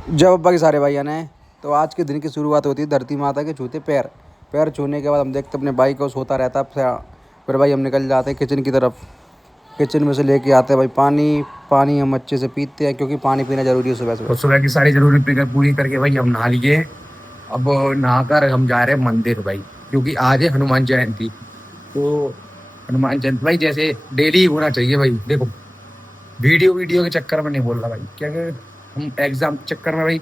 जब अब्बा के सारे भाइयों ने तो आज के दिन की शुरुआत होती है धरती माता के छूते पैर। पैर छूने के बाद हम देखते अपने भाई को सोता रहता फिर भाई हम निकल जाते हैं किचन की तरफ। किचन में से लेके आते हैं भाई पानी। पानी हम अच्छे से पीते हैं क्योंकि पानी पीना जरूरी है सुबह तो सुबह। सुबह की सारी जरूरत पूरी करके भाई हम नहा लिए। अब नहाकर हम जा रहे हैं मंदिर भाई, क्योंकि आज है हनुमान जयंती। तो हनुमान जयंती भाई जैसे डेली होना चाहिए भाई। देखो, वीडियो वीडियो के चक्कर में नहीं बोल रहा भाई, क्या हम एग्जाम के चक्कर में भाई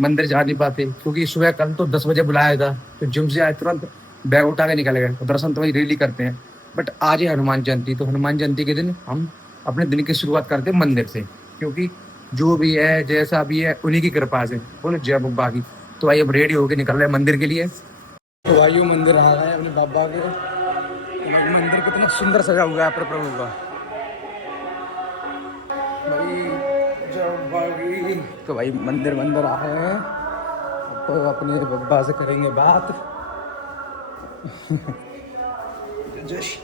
मंदिर जा नहीं पाते, क्योंकि सुबह कल तो 10 बजे बुलाया था, तो जिम से आए तुरंत बैग उठा के निकल गए। तो दर्शन तो भाई डेली करते हैं, बट आज है हनुमान जयंती, तो हनुमान जयंती के दिन हम अपने दिन की शुरुआत करते हैं मंदिर से, क्योंकि जो भी है जैसा भी है उन्हीं की कृपा से। बोलो जय बब्बा की। तो भाई अब रेडी होके निकल रहे हैं मंदिर के लिए। तो भाइयों मंदिर आ गए अपने बाबा के। तो भाई मंदिर कितना सुंदर सजा हुआ है अपने प्रभु का भाई। जब भाई तो भाई मंदिर मंदिर आ रहे हैं। अब तो अपने बब्बा से करेंगे बात। जस्ट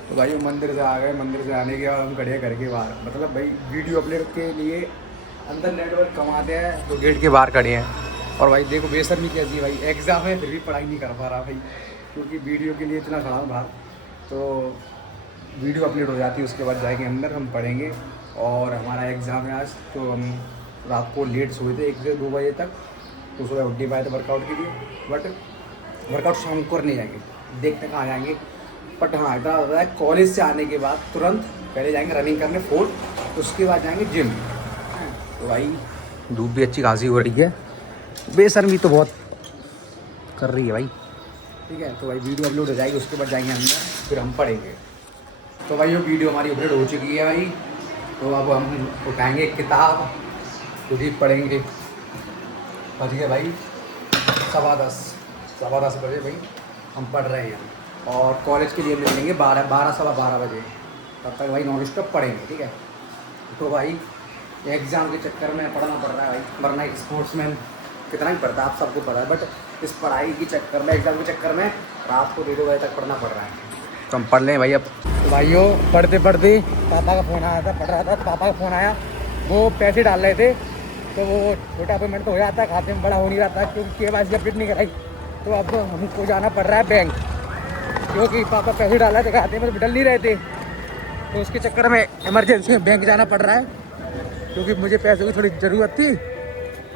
तो भाई वो मंदिर से आ गए। मंदिर से आने के बाद हम खड़े करके बाहर, मतलब भाई वीडियो अपलोड के लिए अंदर नेटवर्क कमाते हैं तो गेट के बाहर खड़े हैं। और भाई देखो बेशर्मी कैसी है भाई, एग्जाम है फिर भी पढ़ाई नहीं कर पा रहा भाई, क्योंकि वीडियो के लिए इतना खड़ा हूँ बाहर। तो वीडियो अपलोड हो जाती है उसके बाद जाएंगे अंदर, हम पढ़ेंगे। और हमारा एग्ज़ाम है आज, तो हम रात को लेट सोए थे 1 से 2 बजे तक, तो सुबह उठ नहीं पाए थे वर्कआउट के लिए। बट वर्कआउट शाम को नहीं जाएंगे, देखते कहाँ जाएंगे। बट हाँ इतना होता है कॉलेज से आने के बाद तुरंत पहले जाएंगे रनिंग करने 4, उसके बाद जाएंगे जिम। तो भाई धूप भी अच्छी खासी हो रही है, बेशर्मी तो बहुत कर रही है भाई। ठीक है, तो भाई वीडियो अपलोड हो जाएगी उसके बाद जाएंगे अंदर, फिर हम पढ़ेंगे। तो भाई वो वीडियो हमारी अपलोड हो चुकी है भाई। तो अब हम उठाएंगे किताब, खुद ही पढ़ेंगे। बज गए भाई 10:15 बजे भाई हम पढ़ रहे हैं। और कॉलेज के लिए मिलेंगे 12 सवा 12 बजे। तब तक भाई नॉन स्टॉप पढ़ेंगे, ठीक है। तो भाई एग्ज़ाम के चक्कर में पढ़ना पड़ रहा है भाई, वरना एक स्पोर्ट्समैन कितना ही पढ़ता है आप सबको पता है। बट इस पढ़ाई के चक्कर में, एग्ज़ाम के चक्कर में रात को 2 बजे तक पढ़ना पड़ रहा है। तो हम पढ़ लें भाई अब। तो भाइयों पढ़ते पढ़ते पापा का फ़ोन आया था, पढ़ रहा था, पापा का फ़ोन आया, वो पैसे डाल रहे थे। तो वो छोटा पेमेंट तो हो जाता है, खाते में बड़ा हो नहीं रहा था क्योंकि KYC अपडेट नहीं कराई। तो अब हमको जाना पड़ रहा है बैंक, क्योंकि पापा पैसे डाला थे खाते में, तो डल नहीं रहे थे। तो उसके चक्कर में इमरजेंसी में बैंक जाना पड़ रहा है, क्योंकि मुझे पैसों की थोड़ी ज़रूरत थी।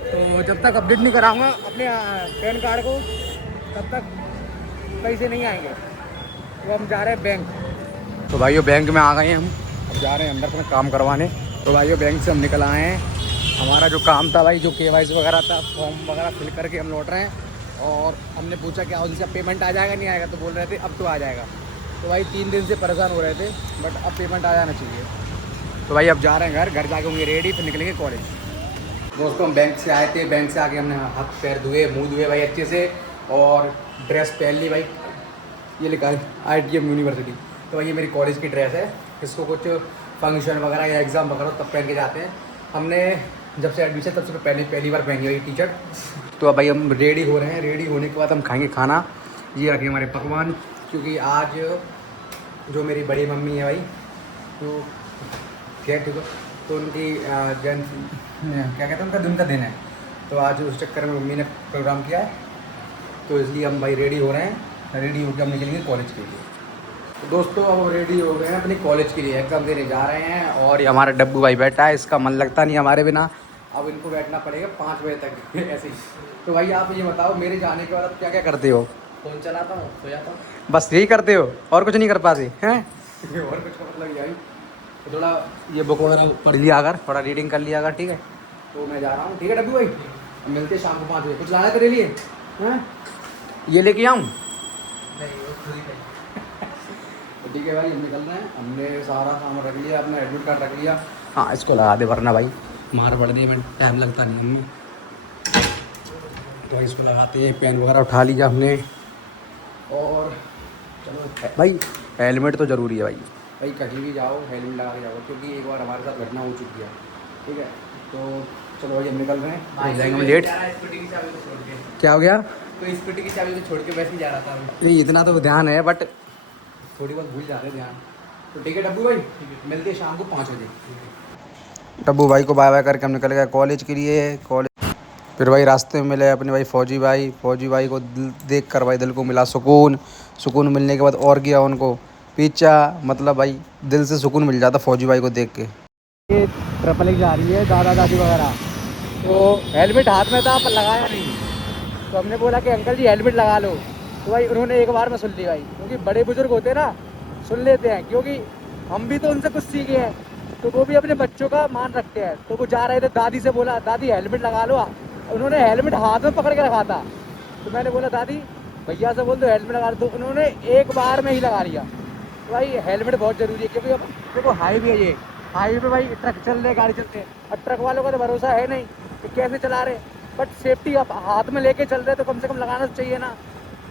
तो जब तक अपडेट नहीं कराऊंगा अपने पैन कार्ड को, तब तक पैसे नहीं आएंगे। तो हम जा रहे हैं बैंक। तो भाइयों बैंक में आ गए हैं हम, अब जा रहे हैं अंदर अपना काम करवाने। तो भाइयों बैंक से हम निकल आए हैं। हमारा जो काम था भाई, जो KYC वगैरह था, फॉर्म वगैरह फिल करके हम लौट रहे हैं। और हमने पूछा कि उनसे पेमेंट आ जाएगा नहीं आएगा, तो बोल रहे थे अब तो आ जाएगा। तो भाई 3 दिन से परेशान हो रहे थे, बट अब पेमेंट आ जाना चाहिए। तो भाई अब जा रहे हैं घर जाके होंगे रेडी, फिर निकलेंगे कॉलेज। दोस्तों हम बैंक से आए थे, बैंक से आके हमने हाथ पैर धुए, मुंह धुए भाई अच्छे से, और ड्रेस पहन ली भाई। ये लिखा है ITM यूनिवर्सिटी। तो भाई ये मेरी कॉलेज की ड्रेस है, इसको कुछ फंक्शन वगैरह या एग्ज़ाम वगैरह तब पहन के जाते हैं। हमने जब से एडमिशन तब से पहली बार पहनी हुई टी शर्ट। तो अब भाई हम रेडी हो रहे हैं, रेडी होने के बाद हम खाएंगे खाना। ये रखे हमारे पकवान, क्योंकि आज जो मेरी बड़ी मम्मी है भाई, तो क्या ठीक है, तो उनकी जन क्या कहते हैं उनका दिन का दिन है। तो आज उस चक्कर में मम्मी ने प्रोग्राम किया है, तो इसलिए हम भाई रेडी हो रहे हैं। रेडी होकर हम निकलेंगे कॉलेज के लिए। तो दोस्तों अब रेडी हो गए हैं अपने कॉलेज के लिए, एग्ज़ाम देने जा रहे हैं। और ये हमारा डब्बू भाई बैठा है, इसका मन लगता नहीं हमारे बिना, अब इनको बैठना पड़ेगा 5 बजे तक ऐसे ही। तो भाई आप ये बताओ मेरे जाने के बाद आप क्या क्या करते हो? फ़ोन चलाता हूँ, सो जाता हूँ। बस यही करते हो और कुछ नहीं कर पाते हैं? और कुछ का मतलब भाई, तो थोड़ा ये बुक वगैरह पढ़ लिया अगर, थोड़ा रीडिंग कर लिया अगर, ठीक है। तो मैं जा रहा हूँ, ठीक है डब्बू भाई, मिलते हैं शाम को 5 बजे। कुछ लाना तेरे लिए हैं? ये लेके आऊँ? नहीं वो खुद ही कहीं। तो ठीक है भाई, हम निकल रहे हैं। हमने सारा सामान रख लिया, अपना एडमिट कार्ड रख लिया। हाँ इसको लगा दे, वरना भाई मार पड़ने में टाइम लगता नहीं हमें। तो इसको लगाते हैं, पेन वगैरह उठा लिया हमने। और चलो भाई हेलमेट तो ज़रूरी है भाई कहीं भी जाओ हेलमेट लगा के जाओ, क्योंकि एक बार हमारे साथ घटना हो चुकी है, ठीक है। तो चलो भाई हम निकल रहे हैं, हो जाएंगे हम लेट। स्कूटी की चाबी को छोड़ के, क्या हो गया? तो स्कूटी की चाबी को छोड़ के वैसे ही जा रहा था। नहीं इतना तो ध्यान है, बट थोड़ी बहुत भूल जाते हैं ध्यान। तो ठीक है डब्बू भाई, मिलते हैं शाम को 5 बजे। डब्बू भाई को बाय बाय करके हम निकल गए कॉलेज के लिए। कॉलेज फिर भाई रास्ते में मिले अपने भाई फौजी भाई। फौजी भाई को देख कर भाई दिल को मिला सुकून। सुकून मिलने के बाद और किया उनको पीछा, मतलब भाई दिल से सुकून मिल जाता फौजी भाई को देख के। ये ट्रिपल जा रही है दादा दादी वगैरह, तो हेलमेट हाथ में था पर लगाया नहीं, तो हमने बोला कि अंकल जी हेलमेट लगा लो, तो भाई उन्होंने एक बार में सुन ली भाई, क्योंकि बड़े बुजुर्ग होते हैं ना सुन लेते हैं, क्योंकि हम भी तो उनसे कुछ सीखे हैं, तो वो भी अपने बच्चों का मान रखते हैं। तो वो जा रहे थे, दादी से बोला दादी हेलमेट लगा लो, उन्होंने हेलमेट हाथ में पकड़ के रखा था, तो मैंने बोला दादी भैया से बोल दो हेलमेट लगा दो, उन्होंने एक बार में ही लगा लिया। तो भाई हेलमेट बहुत ज़रूरी है, क्योंकि अब देखो हाईवे है, ये हाईवे पे भाई ट्रक चल रहे, गाड़ी चलते हैं, और ट्रक वालों का तो भरोसा है नहीं कि कैसे चला रहे, बट सेफ्टी आप हाथ में लेके चल रहे तो कम से कम लगाना तो चाहिए ना,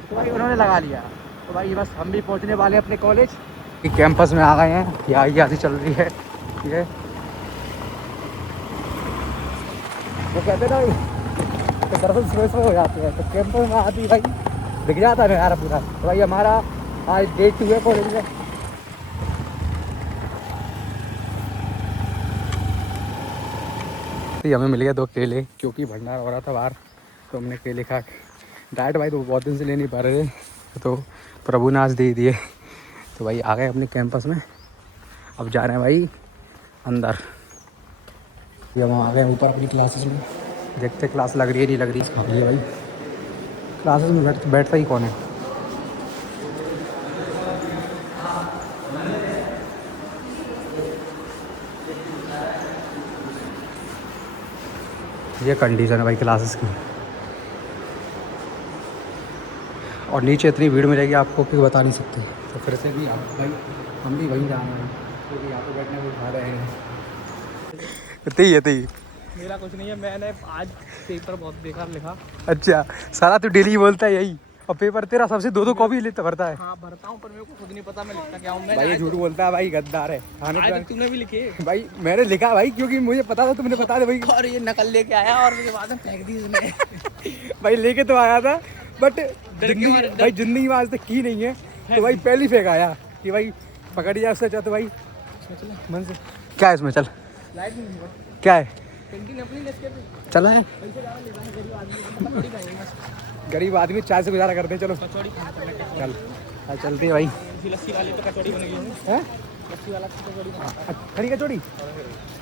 तो भाई उन्होंने लगा लिया। तो भाई बस हम भी पहुंचने वाले हैं अपने कॉलेज के कैंपस में आ गए हैं। यहाँ चल रही है ये, वो कहते ना तो दरअसल सुबह हो जाते हैं, तो कैंपस में आती भाई दिख जाता है यार पूरा। तो भाई हमारा आज डे 2 है कॉलेज में। तो हमें मिल गया 2 केले, क्योंकि भंडारा हो रहा था बाहर, तो हमने केले खा के डाइट भाई तो बहुत दिन से ले नहीं पा रहे थे, तो प्रभु ने आज दे दिए। तो भाई आ गए अपने कैंपस में, अब जा रहे हैं भाई अंदर। ये हम आ गए ऊपर अपनी क्लासेस में, देखते क्लास लग रही है नहीं लग रही। हाँ ये भाई क्लासेस में बैठता ही कौन है। ये कंडीशन है भाई क्लासेस की, और नीचे इतनी भीड़ मिलेगी आपको कि बता नहीं सकते। तो फिर से भी आप भाई हम भी वहीं जाना है, क्योंकि यहाँ पे बैठने को फायदा है नहीं। मेरा कुछ नहीं है, मैंने आज पेपर बहुत बेकार लिखा। अच्छा सारा तू डेली बोलता है यही, और पेपर तेरा सबसे 2-2 कॉपी लेता भरता है। हाँ भरता हूँ, पर मेरे को खुद नहीं पता मैं लिखता क्या हूँ। मैं भाई ये झूठ बोलता है भाई, गद्दार है। आज तूने भी लिखे भाई मैंने लिखा भाई, क्योंकि मुझे पता था तुमने बता दे भाई। और ये नकल लेके आया और उसके बाद में फेंक दी इसने। भाई लेके तो आया था, बट जिंदगी में आज तक की नहीं है, तो भाई पहली फेंक आया कि भाई पकड़ जा उससे। तो भाई मन से क्या है इसमें, चल लाइट नहीं हुआ, क्या है कैंटीन अपनी लेके चला है। कचौड़ी खाएंगे, गरीब आदमी चाय से गुजारा करते हैं, चलो कचौड़ी खाना चल चलते हैं भाई। लस्सी वाले तो कचौड़ी बनेगी हैं लस्सी वाला तो कचौड़ी खड़ी कचौड़ी,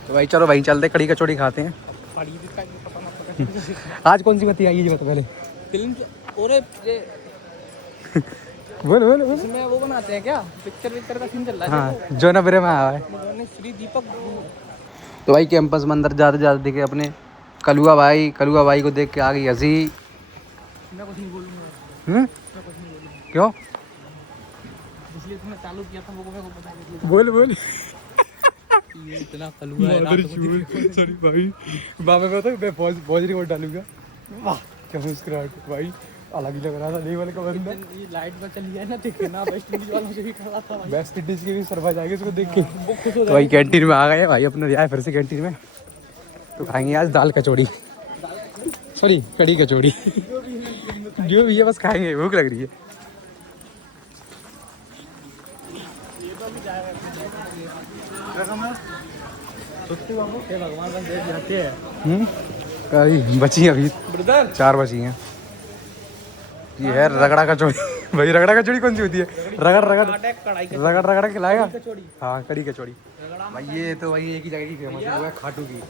तो भाई चलो वहीं चलते कड़ी कचौड़ी खाते हैं। पड़ी इसका पता ना पता। आज कौन सी बत्ती आई ये बता पहले। फिल्म और ये बोल इसमें वो बनाते हैं क्या, पिक्चर का सीन चल रहा है। हाँ जो नबरे में आया है। उन्होंने श्री दीपक तो भाई कैंपस में अंदर ज़्यादा ज़्यादा दिखे अपने कलुआ भाई को देख के आ गई हंसी। मैं कुछ नहीं बोलूँगा, क्यों इसलिए तुमने चालू किया था वो मेरे को पता नहीं। बोल ये इतना कलुआ है रात को। सॉरी भाई, बाबा को तो मैं बहुत रिकॉर्ड डालूंगा। वाह क्या मुस्कुराहट भाई, अलग ही लग रहा था लेवल का बंदा। ये लाइट में चली है ना, देखे ना वेस्ट इंडीज वालों से भी खड़ा था भाई। बेस्ट इंडीज के भी सरवा जाएंगे इसको देख के। वो खुश हो तो भाई कैंटीन में आ गए भाई, अपने रिया फिर से कैंटीन में, तो खाएंगे आज दाल कचौड़ी, सॉरी कड़ी कचौड़ी, जो भी है बस खाएंगे, भूख लग रही है। भगवान का देख जाते हैं अभी बची हैं, अभी ब्रदर 4 बची हैं। ये है रगड़ा कचौड़ी। भाई रगड़ा कचौड़ी कौन सी होती है? रगड़ के खिलाएगा। हाँ कड़ी कचौड़ी भाई, ये तो भाई एक ही जगह की फेमस है, वो है खाटू की।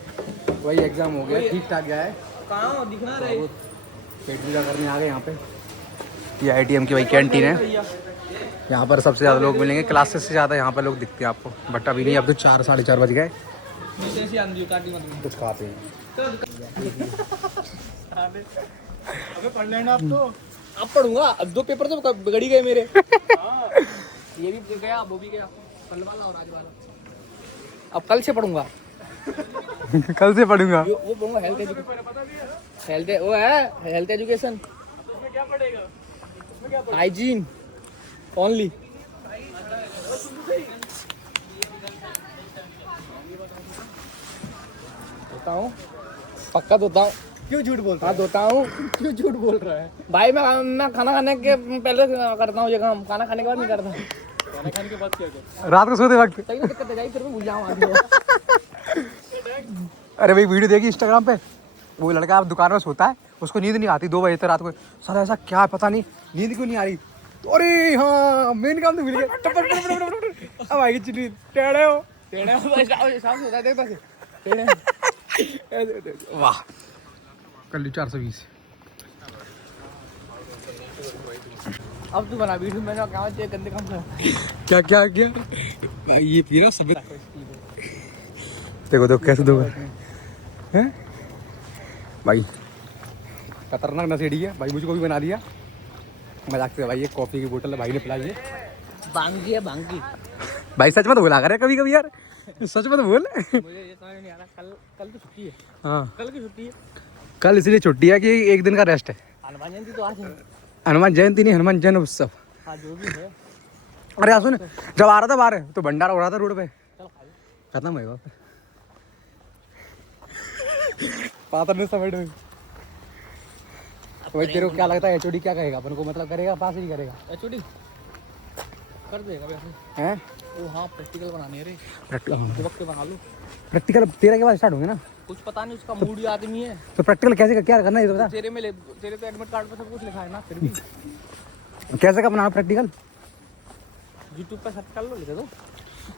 वही एग्जाम हो गया, ठीक ठाक गया है, कहाँ दिखना रहे पेट पूजा करने आ गए यहाँ पे। ये ITM की भाई कैंटीन है, यहाँ पर सबसे ज़्यादा लोग मिलेंगे, क्लासेस से ज़्यादा यहाँ पर लोग दिखते हैं आपको, बट अभी नहीं, अब तो 4 साढ़े 4 बज गए। कुछ खाते हैं अबे पढ़ लेना आप तो। अब पढ़ूंगा, अब 2 पेपर तो बिगड़ ही गए मेरे। ये भी गया, वो भी गया, कल वाला और आज वाला। अब कल से पढ़ूंगा। कल से पढ़ूंगा। वो पढ़ूंगा हेल्थ एजुकेशन, वो है हेल्थ एजुकेशन, हाइजीन ओनली। धोता हूँ, पक्का धोता हूँ। क्यों झूठ बोलता हाँ धोता हूँ। क्यों झूठ बोल रहा है? भाई मैं खाना खाने के पहले करता हूँ ये काम, खाना खाने के बाद नहीं करता। खाना खाने के बाद क्या कर रात को सोते वक्त। सही ना दिक्कत है जाएगी फिर मैं भूल जाऊँ आदमी अरे भाई वीडियो देखी इंस्टाग्राम पे, वो लड़का आप दुकान में सोता है, उसको नींद नहीं आती 2 बजे तक रात को। सर ऐसा क्या है पता नहीं, नींद क्यों नहीं आ रही। तो अरे हाँ मेन काम तो मिल गया। अब आएगी चिट्ठी, टेढ़े हो। टेढ़े शाम होता है देखता से टेढ़े वाह कर ली 420। अब तू बना वीडियो मैंने कहा चाहिए गंदे काम से क्या क्या क्या भाई ये पी रहा सब। देखो तो कैसे दो हैं भाई, खतरनाक नशेड़ी है भाई, मुझको भी बना दिया मजाक से। भाई ये कॉफी की बोतल भाई ने पिलाई है। बांगी है बांगी भाई सच मत बोला करे कभी कभी यार, सच मत बोल। मुझे ये समझ नहीं आ रहा कल तो छुट्टी है हाँ कल की छुट्टी है कल इसलिए छुट्टी है कि एक दिन का रेस्ट है। हनुमान जयंती तो आज है हनुमान जयंती नहीं, हनुमान जन्म उत्सव। हाँ जो भी है अरे यार सुन, जब आ रहा था बाहर तो भंडारा हो रहा था रोड पे, चल खाइए खत्म हुआ पाता नहीं समझ में। भाई तेरे को क्या लगता है एचओडी क्या कहेगा अपन को, मतलब करेगा पास ही करेगा एचओडी कर देगा वैसे हैं। वो हाँ प्रैक्टिकल बनानी है रे प्रैक्टिकल वक्त बना लो प्रैक्टिकल 13 के बाद स्टार्ट होंगे ना, कुछ पता नहीं उसका मूड ही आदमी है तो प्रैक्टिकल कैसे क्या करना है ये तो बता। तेरे तो एडमिट कार्ड पे सब कुछ लिखा है ना फिर भी कैसे का बनाना प्रैक्टिकल, यूट्यूब पे सर्च कर लो लिख दो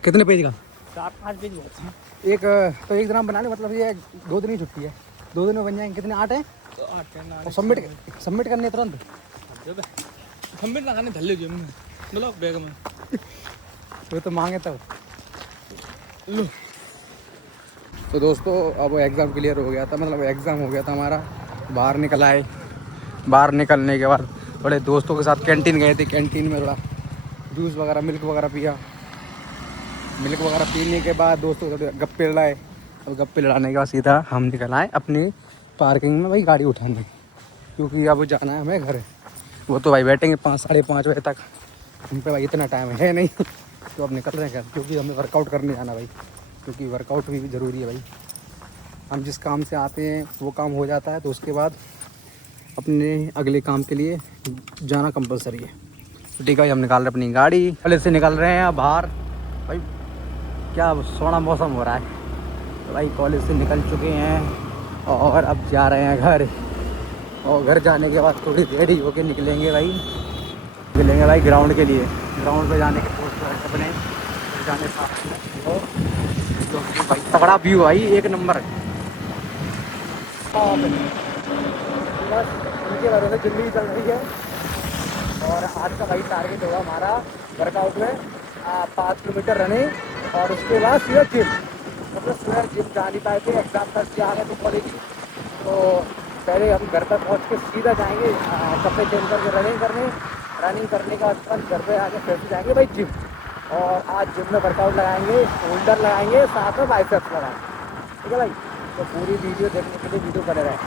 कितने पेज का। 4-5 पेज बहुत हैं एक तो एक दिन हम बना ले, मतलब ये 2 दिन ही छुट्टी है, 2 दिन में बन जाएंगे। कितने 8 है तो 8 और सबमिट करने हैं तुरंत। सबमिट ना करने धल्ले जेब में मतलब बैग में वो तो मांगे तब। तो दोस्तों अब एग्ज़ाम क्लियर हो गया था, मतलब एग्ज़ाम हो गया था हमारा, बाहर निकल आए। बाहर निकलने के बाद बड़े दोस्तों के साथ कैंटीन गए थे, कैंटीन में थोड़ा जूस वगैरह मिल्क वगैरह पिया। मिल्क वगैरह पीने के बाद दोस्तों के साथ गप्पे लड़ाए। अब गप्पे लड़ाने के बाद सीधा हम निकल आए अपनी पार्किंग में भाई गाड़ी उठाने, क्योंकि अब जाना है हमें घर। वो तो भाई बैठेंगे 5-5:30 बजे तक, हम पे भाई इतना टाइम है नहीं। तो अब निकल रहे हैं घर, क्योंकि हमें वर्कआउट करने जाना भाई, क्योंकि वर्कआउट भी ज़रूरी है भाई। हम जिस काम से आते हैं वो काम हो जाता है तो उसके बाद अपने अगले काम के लिए जाना कंपलसरी है। तो ठीक है हम निकाल रहे अपनी गाड़ी, पहले से निकल रहे हैं बाहर। भाई क्या सोना मौसम हो रहा है। तो भाई कॉलेज से निकल चुके हैं और अब जा रहे हैं घर, और घर जाने के बाद थोड़ी देरी होके निकलेंगे भाई ग्राउंड के लिए। ग्राउंड पे जाने के दोस्त अपने जाने साथ तो भाई तगड़ा व्यू भाई, एक नंबर। बस उनके वजह से जिंदगी चल रही है। और आज का भाई टारगेट होगा हमारा वर्कआउट में 5 किलोमीटर रनिंग, और उसके बाद सीधा जिम। मतलब सुबह जिम जा नहीं पाए थे, एग्जाम तक जा रहे थे कॉलेज की, तो पहले हम घर तक पहुँच के सीधा जाएंगे कपड़े चेंज करके रनिंग करने के बाद घर पे आके फिर से जाएंगे भाई जिम। और आज जिम में वर्कआउट लगाएंगे, शोल्डर लगाएंगे, साथ में बाइसेप्स लगाएंगे। ठीक है भाई, तो पूरी वीडियो देखने के लिए वीडियो बने रहे,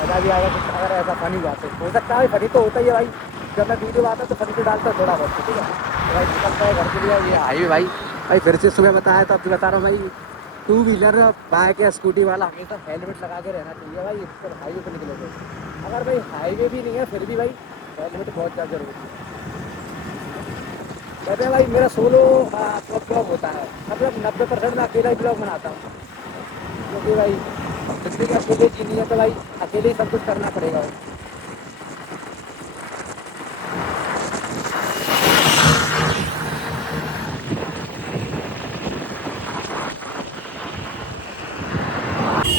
मज़ा भी आएगा। कुछ अगर ऐसा फनी बात हो सकता है, फनी तो होता ही है भाई। जब मैं वीडियो आता तो फनी से डालता थोड़ा बहुत, ठीक है। तो भाई निकलता है घर के लिए, ये हाईवे भाई फिर से सुबह बताया तो अब बता रहा हूँ भाई, 2 व्हीलर बाइक या स्कूटी वाला हमेशा हेलमेट लगा के रहना चाहिए भाई। इस पर हाईवे पर निकले थे, अगर भाई हाईवे भी नहीं है फिर भी भाई हेलमेट बहुत ज़्यादा जरूरी है। कहते हैं भाई मेरा सोलो ब्लॉग होता है, मतलब 90% मैं अकेला ही ब्लॉग बनाता हूँ, क्योंकि भाई जिंदगी अकेले जीनी है तो भाई अकेले ही सब कुछ करना पड़ेगा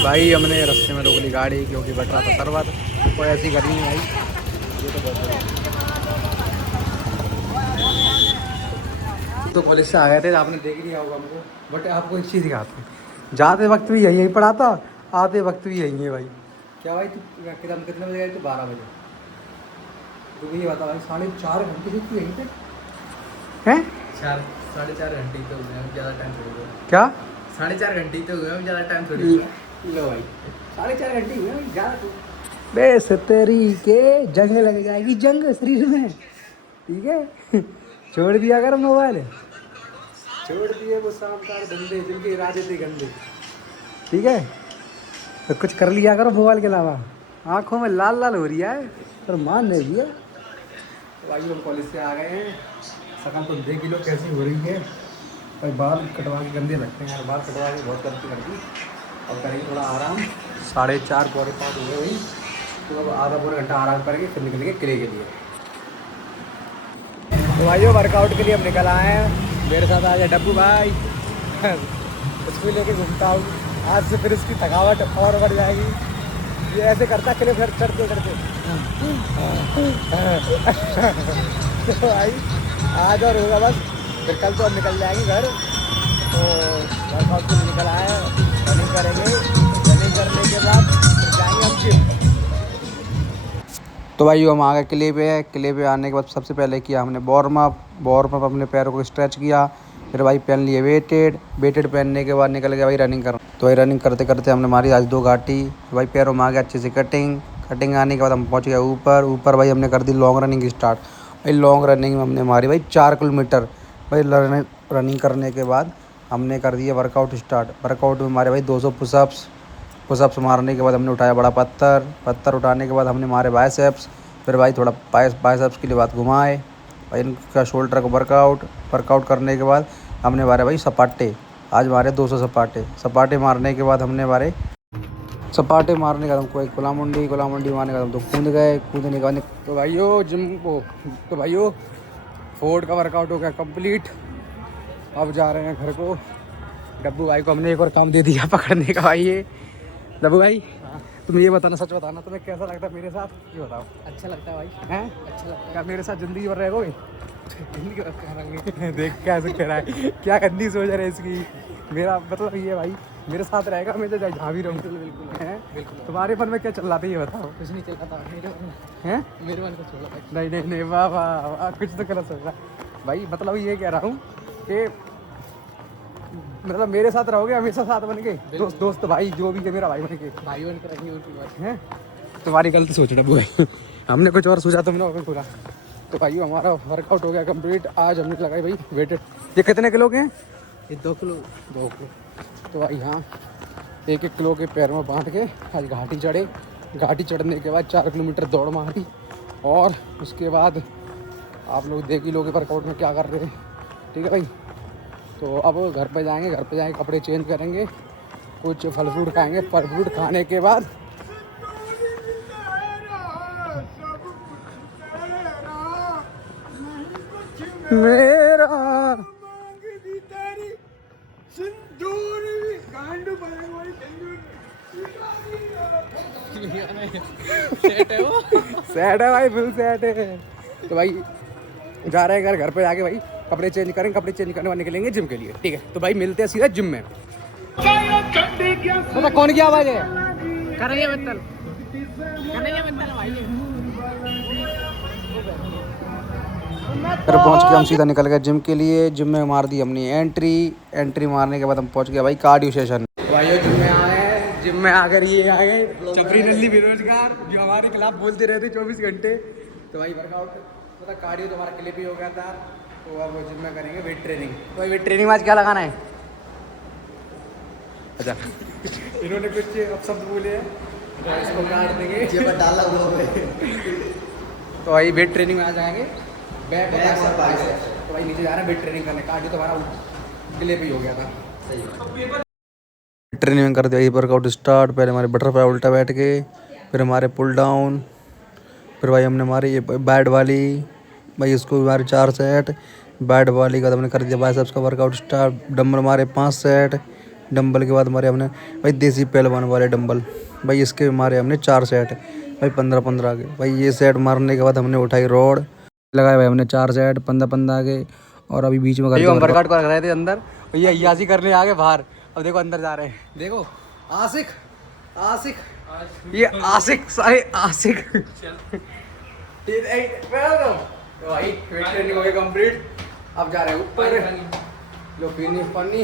भाई। हमने रास्ते में रोक ली गाड़ी क्योंकि बट रहा था शरबत, तो ऐसी करनी है भाई। ये तो बहुत तो कॉलेज से आ गए थे, आपने देख लिया होगा हमको, बट आपको एक चीज़ दिखाते हैं, जाते वक्त भी यही पढ़ाता, आते वक्त भी यही है भाई। क्या भाई तू कितने बजे गए? तो 12 बजे। तो ये बता भाई 4.5 घंटे से तू यहीं पे हैं? 4-4.5 घंटे तो हुए हैं, ज़्यादा टाइम थोड़ी हुआ। क्या 4.5 घंटे तो हुए हैं, ज़्यादा टाइम थोड़ी हुआ। लो भाई 4.5 घंटे हुए हैं ज़्यादा तो बेस तेरी के जंग लग जाएगी, जंग शरीर में, ठीक है। छोड़ दिया कर मोबाइल, छोड़ दिए वो शानदार धंधे जिनके इरादे थे गंदे, ठीक है। तो कुछ कर लिया करो मोबाइल के अलावा, आंखों में लाल लाल हो रही है पर मान नहीं दिया। तो भाई हम कॉलेज से आ गए हैं, शक्ल तो देख ही लो कैसी हो रही है। भाई बाल कटवा के गंदे लगते हैं यार, बाल कटवा के बहुत गलती कर दी। और करेंगे थोड़ा आराम, 4:30 पौने 5 हो गए भाई। तो अब आधा पूरा घंटा आराम करके फिर निकलेंगे किले के लिए। तो भाइयों वर्कआउट के लिए हम निकल आए हैं। मेरे साथ आ जाए डब्बू भाई। उसको लेके घूमता हूँ आज से, फिर इसकी थकावट और बढ़ जाएगी। ये ऐसे करता चले फिर चढ़ते चढ़ते। तो भाई आज और होगा बस, फिर कल तो हम निकल जाएंगे घर। तो वर्कआउट के लिए निकल आए, रनिंग करेंगे। रनिंग करने के बाद फिर जाएंगे हम जिम। तो भाई हम आ गए किले पे। किले पे आने के बाद सबसे पहले किया हमने वार्म अप अपने पैरों को स्ट्रेच किया। फिर भाई पहन लिए वेटेड पहनने के बाद निकल गया भाई रनिंग कर। तो भाई रनिंग करते करते हमने मारी आज 2 घाटी। भाई पैरों में आ गया अच्छे से कटिंग आने के बाद हम पहुंच गए ऊपर भाई हमने कर दी लॉन्ग रनिंग स्टार्ट। भाई लॉन्ग रनिंग में हमने मारी भाई 4 किलोमीटर। भाई रनिंग करने के बाद हमने कर दिया वर्कआउट स्टार्ट। वर्कआउट में मारे भाई 200 पुशअप्स मारने के बाद हमने उठाया बड़ा पत्थर उठाने के बाद हमने मारे बाइसेप्स। फिर भाई थोड़ा बाइसेप्स के लिए बात घुमाए भाई इनका शोल्डर को वर्कआउट करने के बाद हमने मारे भाई सपाटे। आज मारे 200 सपाटे मारने के बाद हमने मारे सपाटे मारने के बाद हमको एक गुलाम मुंडी मारने के बाद हम तो कूदने के बाद तो भाइयों फोर्ड का वर्कआउट हो गया कंप्लीट। अब जा रहे हैं घर को। डब्बू भाई को हमने एक और काम दे दिया पकड़ने का। भाई ये डब्बू भाई तुम ये बताना, सच बताना तुम्हें कैसा लगता है मेरे साथ, ये बताओ। अच्छा लगता है भाई, हैं अच्छा लगता क्या मेरे साथ जिंदगी भर रहोगे? है। देख कैसे कह रहा है, क्या गंदी सोच रहा है इसकी। मेरा मतलब ये भाई मेरे साथ रहेगा, मैं तो जहाँ भी रहूँ। बिल्कुल हैं बिल्कुल। तुम्हारे मन में क्या चल रहा था ये बताओ। कुछ नहीं चल रहा था हैं मेरे मन को छोड़ो भाई। नहीं वाह वाह कुछ तो गलत सोच रहा भाई। मतलब ये कह रहा हूँ कि मतलब मेरे साथ रहोगे हमेशा साथ बन के, दोस्त भाई जो भी है मेरा भाई बन के। भाई बन कर रखिए और कोई बात हैं तुम्हारी गलती सोच रहा भाई। हमने कुछ और सोचा, तुमने और पूरा। तो भाई हमारा वर्कआउट हो गया कंप्लीट। आज हमने लगाई भाई वेटेड। ये कितने किलो के हैं? ये 2 किलो। तो भाई हाँ 1-1 किलो के पैर में बांध के आज घाटी चढ़े। घाटी चढ़ने के बाद 4 किलोमीटर दौड़ मारी। और उसके बाद आप लोग देख ही लोगे वर्कआउट में क्या कर रहे हैं। ठीक है भाई, तो अब घर पे जाएंगे कपड़े चेंज करेंगे, कुछ फल फ्रूट खाएंगे। फल फ्रूट खाने के बाद मेरा सेट है वो। सैड है भाई, फुल सैड है। तो भाई जा रहे हैं घर पे जाके भाई कपड़े चेंज करने के बाद निकलेंगे जिम के लिए। ठीक है, तो भाई मिलते हैं सीधा जिम में। पता कौन की आवाज़ है? कन्हैया मित्तल भाई। फिर पहुंच के हम सीधा निकल गए जिम के लिए। जिम में मार दी हमने एंट्री मारने के बाद हम पहुंच गए भाई कार्डियो सेशन। भाइयों जिम में आए हैं, जिम में आकर ये आ गए चपरी नल्ली बेरोजगार जो हमारे खिलाफ बोलते रहते 24 घंटे। तो भाई वर्कआउट मतलब कार्डियो तो हमारा क्लिप ही हो गया था। तो अब जिम में करेंगे वेट ट्रेनिंग। तो भाई वेट ट्रेनिंग में आज क्या लगाना है? अच्छा इन्होंने कुछ शब्द बोले हैं तो इसको काट देंगे। तो भाई वेट ट्रेनिंग में आ जाएंगे बैक और बाइसेप्स। तो भाई नीचे जा रहे हैं वेट ट्रेनिंग करने। कार्डियो तो हमारा क्लिप ही हो गया था। ट्रेनिंग कर दिया, वर्कआउट स्टार्ट। पहले हमारे बटरफ्लाई उल्टा बैठ के, फिर हमारे पुल डाउन, फिर भाई हमने हमारी ये बैड वाली भाई इसको हमारे 4 सेट। बैड वाली का हमने कर दिया बाइसेप्स का वर्कआउट स्टार्ट। डंबल हमारे 5 सेट। डंबल के बाद हमारे हमने भाई देसी पहलवान वाले डंबल भाई इसके हमारे हमने 4 सेट भाई 15-15 के। भाई ये सेट मारने के बाद हमने उठाई रॉड लगाए भाई हमने 4 सेट 15-15 के। और अभी बीच में हम वर्कआउट कर रहे थे अंदर, ये अयाजी करने आगे बाहर। अब देखो अंदर जा रहे हैं, देखो आशिक ये आशिक तो भाई वेट ट्रेनिंग हो गई कंप्लीट। अब जा रहे हैं ऊपर। लो पीनी पानी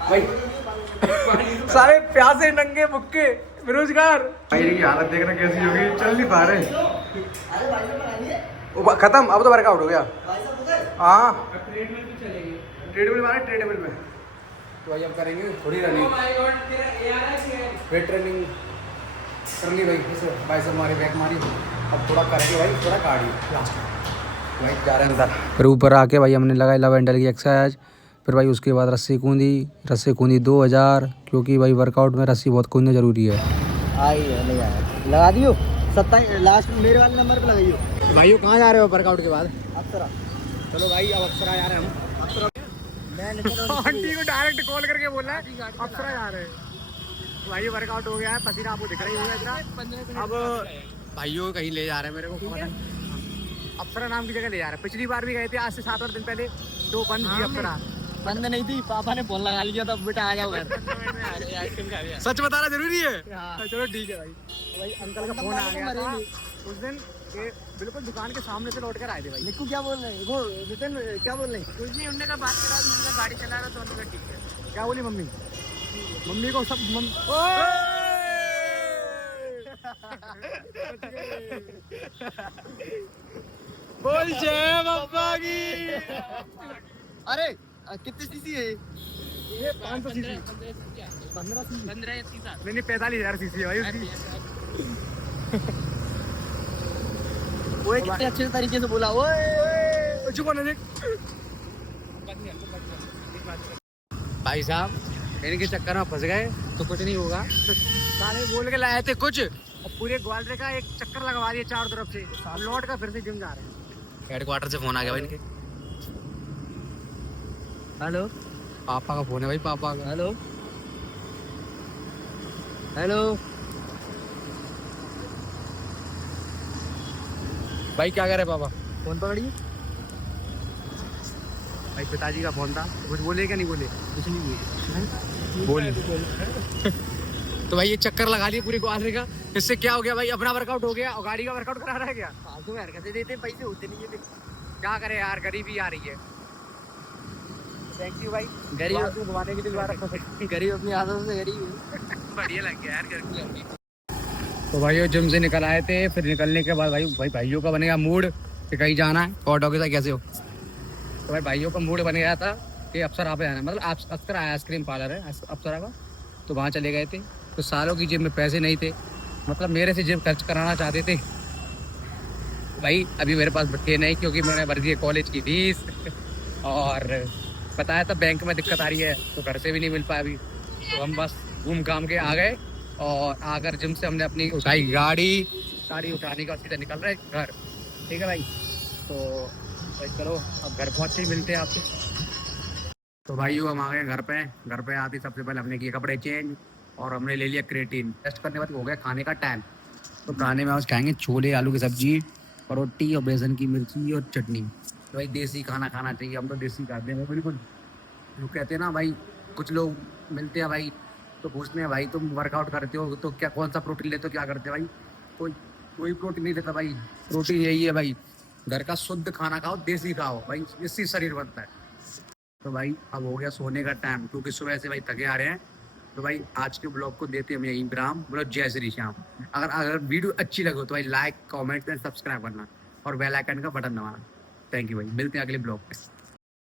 भाई सारे प्यासे नंगे मुक्के बेरोजगार। भाई की हालत देखना कैसी होगी, चल नहीं पा रहे। खत्म, अब तो वर्कआउट हो गया। हाँ ट्रेडमिल में। तो भाई अब करेंगे थोड़ी रनिंग वेट ट्रेनिंग कर ली भाई। बाइसेप मारी बैक मारी। अब थोड़ा करेंगे भाई थोड़ा कार्डियो लास्ट में। भाई जा रहे हैं अंदर। फिर ऊपर आके भाई हमने लगाई लवेंडर की एक्सरसाइज। फिर भाई उसके बाद रस्सी कूदी 2000, क्योंकि भाई वर्कआउट में रस्सी बहुत कूदना ज़रूरी है। आई है नहीं आया, लगा दियो 27 लास्ट मेरे वाले नंबर पे लगाइयो। भाई कहाँ जा रहे हो वर्कआउट के बाद? अप्सरा। चलो भाई अब अप्सरा जा रहे हैं हम। मैं आंटी को डायरेक्ट कॉल करके बोला है अप्सरा जा रहे हैं। भाई वर्कआउट हो गया है, पसीना आपको दिख रही होगा इतना। अब भाइयों कहीं ले जा रहे हैं मेरे को, अप्सरा नाम की जगह ले जा रहे हैं। पिछली बार भी गए थे आज से 7-8 दिन पहले, तो बंद थी अप्सरा। बंद नहीं थी, पापा ने फोन लगा लिया था बेटा आ जाओ घर। सच बताना जरूरी है। चलो ठीक है भाई। भाई अंकल का फोन आ गया था उस दिन के, बिल्कुल दुकान के सामने से लौट कर आए थे भाई। निक्कू क्या बोल रहे हैं वो रिटर्न क्या बोल रहे हैं? कुछ नहीं, उनने का बात करा, उन्होंने गाड़ी चला रहा तो उन्होंने ठीक है। क्या बोली मम्मी? मम्मी को सब बोल जय बाबा की। अरे कितनी सीसी है ये 500 सीसी, 15 या 30 नहीं 45,000 सीसी है भाई उसकी। वो कितने अच्छे तरीके से बोला ओए। चुप होने दे भाई साहब, इनके चक्कर में फंस गए तो कुछ नहीं होगा। साले बोल के लाए थे कुछ और पूरे ग्वालियर का एक चक्कर लगवा दिए चारों तरफ से। लौट का फिर से जिम जा रहे हैं। हेडक्वार्टर से फोन आ गया भाई इनके। हेलो पापा का फोन है भाई, पापा का। हेलो हेलो भाई क्या कह रहे पापा? फोन पकड़िए। भाई पिताजी का फोन था, कुछ बोले क्या नहीं बोले? कुछ नहीं बोल तो भाई ये चक्कर लगा लिए पूरे ग्वालियर का। इससे क्या हो गया भाई? अपना वर्कआउट हो गया और गाड़ी का वर्कआउट करा रहा है क्या? फालतू में हरकतें देते, पैसे होते नहीं है। क्या करे यार, गरीबी आ रही है। थैंक यू भाई, गरीब घुमाने के लिए दोबारा। गरीब अपनी आदतों से गरीब है। बढ़िया लग गया यार गर्मी। तो भाई जिम से निकल आए थे, फिर निकलने के बाद भाइयों का बनेगा मूड कि कहीं जाना है। ऑटो के साथ कैसे हो? तो भाई भाइयों का मूड बन गया था कि अप्सरा पे आना, मतलब अप्सरा आइसक्रीम पार्लर है अप्सरा का, तो वहाँ चले गए थे। तो सालों की जेब में पैसे नहीं थे, मतलब मेरे से जेब खर्च कराना चाहते थे भाई। अभी मेरे पास बच्चे नहीं, क्योंकि मैंने भर दी कॉलेज की फीस और बताया था बैंक में दिक्कत आ रही है, तो घर से भी नहीं मिल पाया अभी। तो हम बस घूम घाम के आ गए और आकर जिम से हमने अपनी उठाई गाड़ी उठाने का, सीधा निकल रहे घर। ठीक है भाई, तो भाई चलो अब घर पहुँच के मिलते हैं आपसे। तो भाइयों हम आ गए घर पे आते सबसे पहले हमने किए कपड़े चेंज और हमने ले लिया क्रेटीन। टेस्ट करने के बाद हो गया खाने का टाइम। तो खाने में आज खाएंगे छोले आलू की सब्जी, रोटी और बेसन की मिर्ची और चटनी। तो भाई देसी खाना खाना चाहिए, हम तो देसी खाते हैं बिल्कुल। जो कहते हैं ना भाई, कुछ लोग मिलते हैं भाई तो पूछते हैं भाई तुम वर्कआउट करते हो तो क्या, कौन सा प्रोटीन लेते हो, क्या करते हो भाई? कोई प्रोटीन नहीं लेता भाई। प्रोटीन यही है भाई, घर का शुद्ध खाना खाओ, देसी खाओ भाई, इससे शरीर बनता है। तो भाई अब हो गया सोने का टाइम, क्योंकि सुबह से भाई थके आ रहे हैं। तो भाई आज के ब्लॉग को देते हम यहीं विराम। बोलो जय श्री श्याम। अगर वीडियो अच्छी लगे तो भाई लाइक कमेंट एंड सब्सक्राइब करना और बेल आइकन का बटन दबाना। थैंक यू भाई, मिलते हैं अगले ब्लॉग पे।